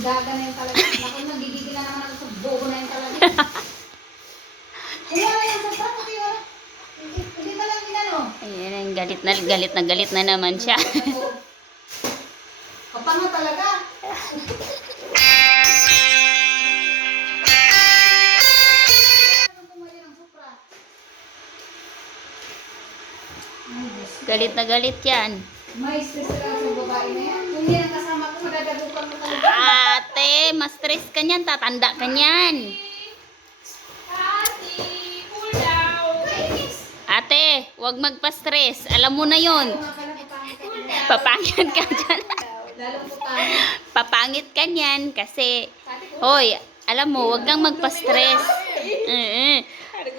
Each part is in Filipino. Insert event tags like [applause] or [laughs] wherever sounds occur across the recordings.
Gaga na yung talaga. Ako, nagigigil na naman sa bobo na yung talaga. [laughs] Kaya yan, sa prato kayo. Hindi ba lang inano? Ayan, ang galit na galit na galit na naman siya. [laughs] Kapanga talaga. Galit na galit yan. May stress talaga sa babae na yan. Kung yan ang kasama ko, madadagupan mo talaga. Ate, mas stress ka niyan, tatanda ka niyan. Ate, wag magpa-stress. Alam mo na yon. Papangit ka. Dyan. Papangit ka niyan kasi, hoy, alam mo, wag kang magpa-stress.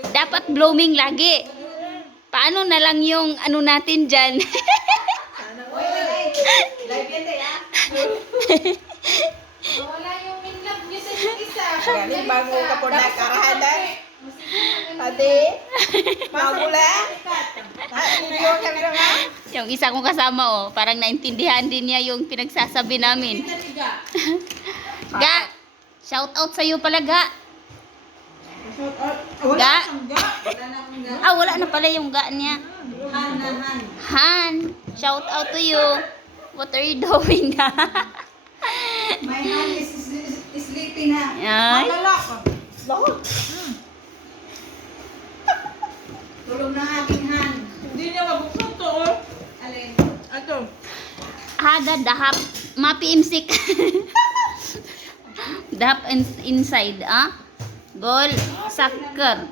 Dapat blooming lagi. Paano na lang yung ano natin dyan? [laughs] [laughs] Oy, oy, oy. Live yan tayo, ah. Wala yung in love niyo sa isa't isa. Galing bago ka po nakarahada. Ate, magula. Video kami naman. yung isa kong kasama, oh, parang naintindihan din niya yung pinagsasabi namin. [laughs] Ga, shout out sa'yo pala, Ga. Wala Ga. kang ga. Ah, wala na pala yung ga niya. Han, han, shout out to you. What are you doing? My hand is, is, is sleeping na. Ay, Malala ka. Lord. Tulog ng aking hand. Hindi niya mabuksan to, oh. Alin? Ato. Hada dahap mapiimsik. dahap in- inside, ah? Ball, soccer.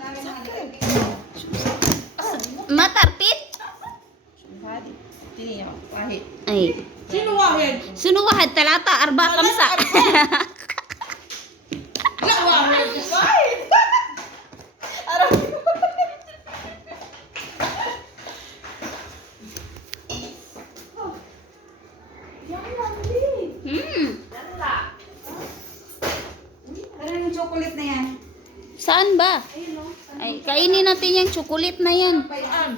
Matarpit? Hindi niya. Wahid. Ay. Sino wahid? Talata, arba, kamsa. Wala wahid. Wahid. Araw. hmm. Ano yung chocolate na yan? Saan ba? Ay, kainin natin yung chocolate na yan. Saan?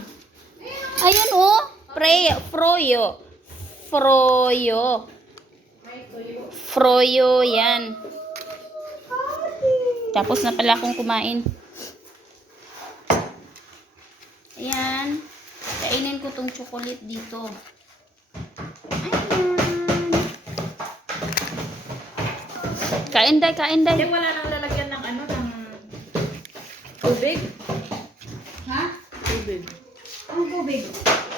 Ayun oh, pre, froyo. Froyo. Froyo yan. Tapos na pala akong kumain. Ayan. Kainin ko tong chocolate dito. Ayan. Kain day, kain day. Hindi wala nang tubig. Ha? Tubig. Anong tubig?